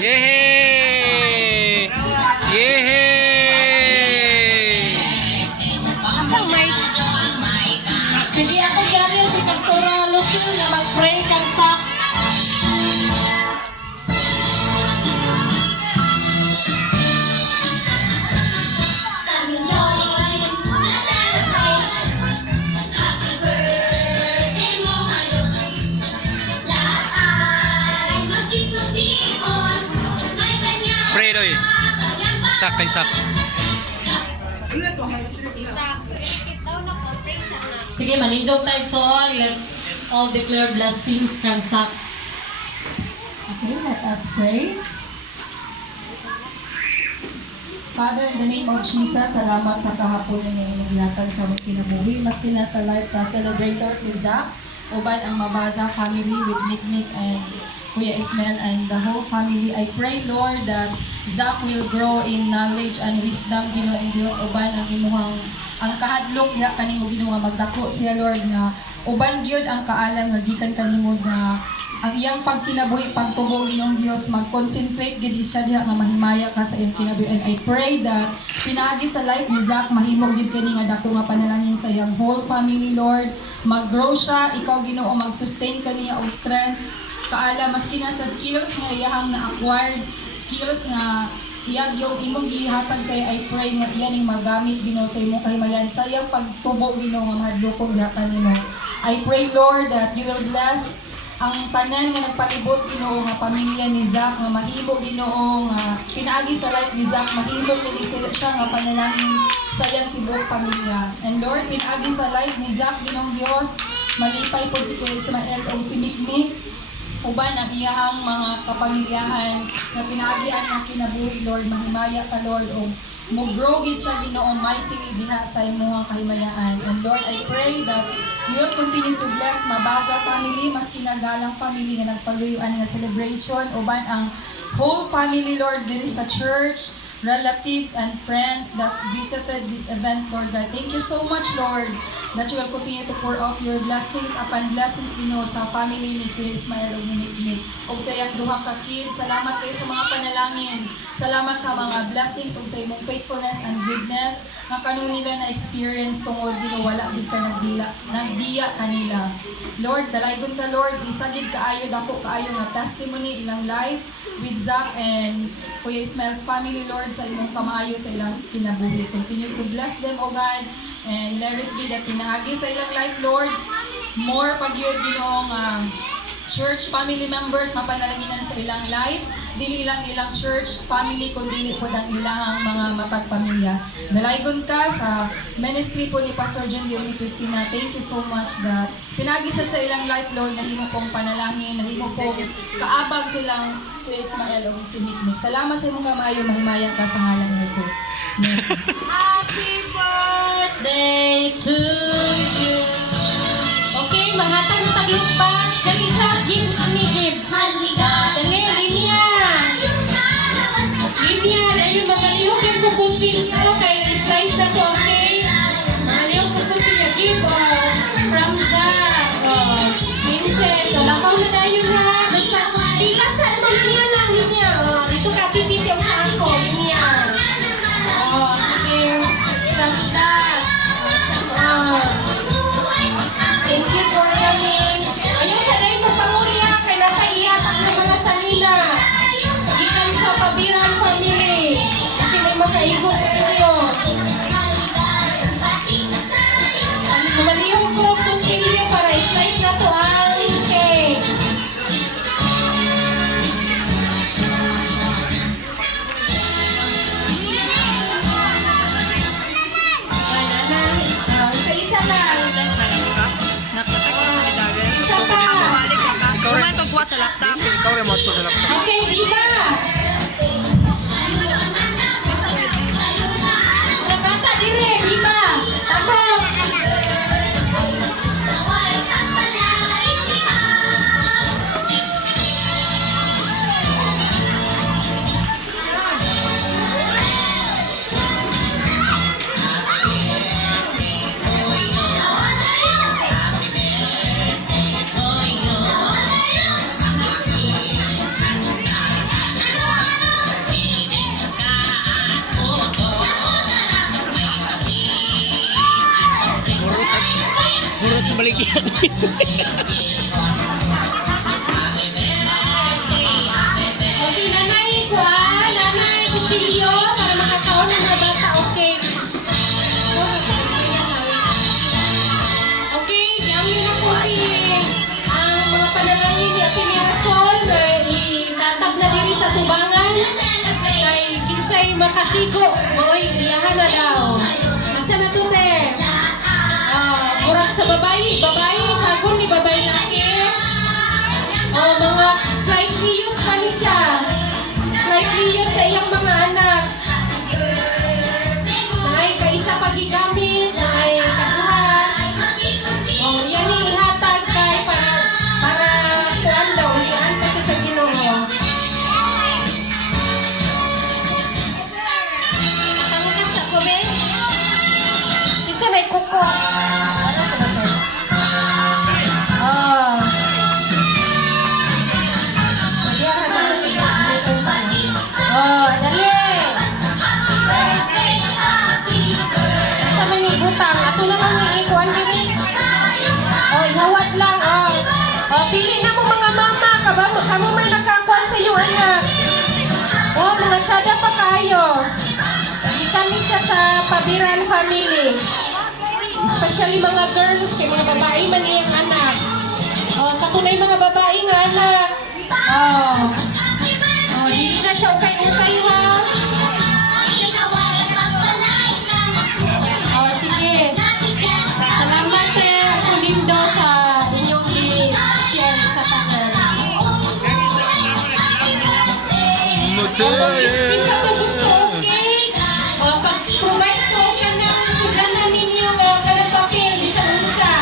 Yehey! Yehey! Asang may... Sige ako yan si Pastora Lucio na mag-pray kang sa... Pray doy. Sak kay sak. Sige, manindog tayo so all. Let's all declare blessings kang sa... Okay, let us pray. Father, in the name of Jesus, salamat sa kahapon ng iyong maglatag sa aming kinabuhi. Maski na sa life sa celebrator si Zach, uban ang Mabaza family with Mikmik and Kuya Ismael and the whole family. I pray, Lord, that Zach will grow in knowledge and wisdom, Ginoong Diyos, uban ang imuhang ang kahadlok ya kanimo Ginoo nga magdako siya, Lord, nga uban gyud ang kaalam nga gikan kanimo na ang iyang pagkinabuhi, pagtubo Ginoong Diyos, mag-concentrate gid siya diha nga mahimaya ka sa iyang kinabuhi. And I pray that pinaagi sa life ni Zach mahimo gid kani nga dako nga panalangin sa iyang whole family, Lord. Mag-grow siya, ikaw Ginoo mag-sustain kaniya og strength. Kaala maski na sa skills nga iyang na-acquired, skills nga iyang yung imong gihatag sa I pray nga iyan yung magamit Ginoo sa imong kahimayan sa iyang pagtubo Ginoo nga mahadlokon dapat nimo. I pray, Lord, that you will bless ang tanan nga nagpalibot Ginoo nga pamilya ni Zach nga mahimo Ginoo nga pinaagi sa life ni Zach mahimo kini siya nga panalangin sa iyang tibuok pamilya. And Lord, pinaagi sa life ni Zach Ginoong Dios, malipay po si Kuya Ismael o si Mikmik, uban ang iyahang mga kapamilyahan na pinaagian ng kinabuhi, Lord, mahimaya ka, Lord, o mo-grow gid siya Ginoo mightily diha sa imong kahimayaan. And Lord, I pray that you will continue to bless Mabaza family, maski nagalang family nga nagpaluyuan nga celebration, uban ang whole family, Lord, diri sa church, relatives and friends that visited this event, Lord God. Thank you so much, Lord, that you will continue to pour out your blessings upon blessings Ginoo sa family ni Kuya Ismael o ni Mikmik. O sa iyang duha ka kids, salamat kayo sa mga panalangin. Salamat sa mga blessings o sa imong faithfulness and goodness nga kanon nila na experience tungod Ginoo wala gid ka nagbiya kanila. Lord, dalaygon ka, Lord, isa gid kaayo dako kaayo nga testimony ilang life with Zach and Kuya Ismael's family, Lord, sa imong kamaayo sa ilang kinabuhi. Continue to bless them, O God, and let it be that pinaagi sa ilang life, Lord, more pagyud Ginoong church family members mapanalanginan sa ilang life, dili lang ilang church family kundi po ang ilang mga matag pamilya. Dalaygon ka sa ministry po ni Pastor John Dion ni Christina. Thank you so much that pinagisat sa ilang life, Lord, na himo pong panalangin, na himo pong kaabag silang Kuya Ismael o si Mikmik. Salamat sa imong kamayo, mahimaya ka sa ngalan ni Jesus. Happy birthday to you. Okay, mahatag na taglumpas. Dali sa give kami give. Dali, linya. Linya, ayun, magalihok yung kukusin nyo. Kaya slice na to, okay? Magalihok kukusin nyo. Give from Zach. Princess, lakaw na tayo ha. Basta, tila sa ano, linya lang, linya. Dito ka, tititiw sa ako, linya. Sige. From Zach. Thank you for coming. Ayun, sanay mo pamurya kay nakaiyak ng mga salina. Ikan sa Pabiran family. Kasi may makaigo sa inyo. Kumaliho ko kutsilyo para i-slice na to ang cake. Isa-isa lang. Isa pa. Kumain pagkuha sa laptop. Ikaw rin mo ito sa laptop. Okay, Viva! Nakata dire, Viva! Tapos! baligyan. Okay, nanay ko nanay kutsilyo para makakaon ng mga bata, okay. Okay, gawin na po ang mga panalangin ni Ate Mirasol na itatag na diri sa tubangan kay kinsay makasigo. Oy, iyahan na daw. Asa na to, te? Burak sa babae, sagon ni babae laki. Mga slightly used pa ni siya. Slightly used sa iyang mga anak. Ay, kaisa pagigamit, ay kakuha. Yan yung ihatag kay para kuan daw, iyan pa sa Ginoo. Matangkas ako, be. Isa may kuko. Dali. Sa may butang, ato na lang may ikuan diri. Ihawat lang. Pili na mo mga mama, kamo may nakakuan sa iyo anak. Mga tsada pa kayo. Ikan ni siya sa Pabiran family. Especially mga girls, kay mga babae man iyang anak. Katunay mga babae nga anak. Hindi na siya ukay-ukay ha. Sige. Salamat Lindo sa inyong i-share sa tanan. Minsan to gusto okay. Pag-provide ko ka ng sudlanan ninyo kanang papel, isa-isa.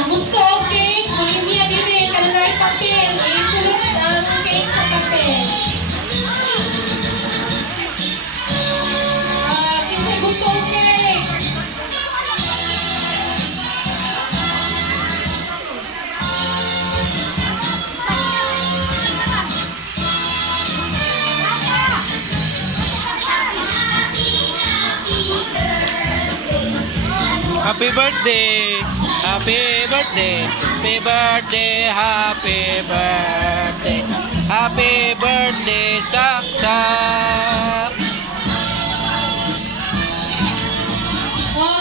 Ang gusto okay, kunin niya dire kanang right papel. Isulat ang cake sa papel. Kinsay gusto okay. Happy birthday! Happy birthday! Happy birthday! Happy birthday! Happy birthday, Saksak!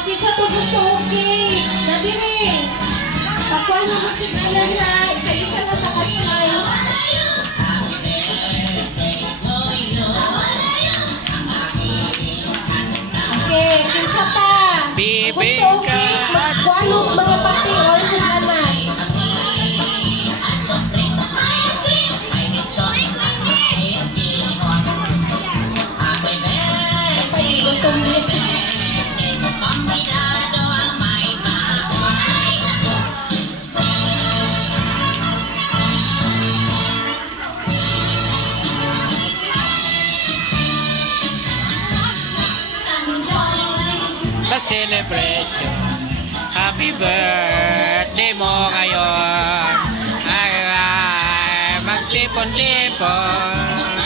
Kinsa to gusto okay. Nadiri. Pakuan mo sa galan na isa-isa na taka-slice. Okay, kinsa pa? Gusto okay. Magkuan mo mga pati or sulanan. Gutom niya. The celebration. Happy birthday mo ngayon. Ay, magtipon-tipon.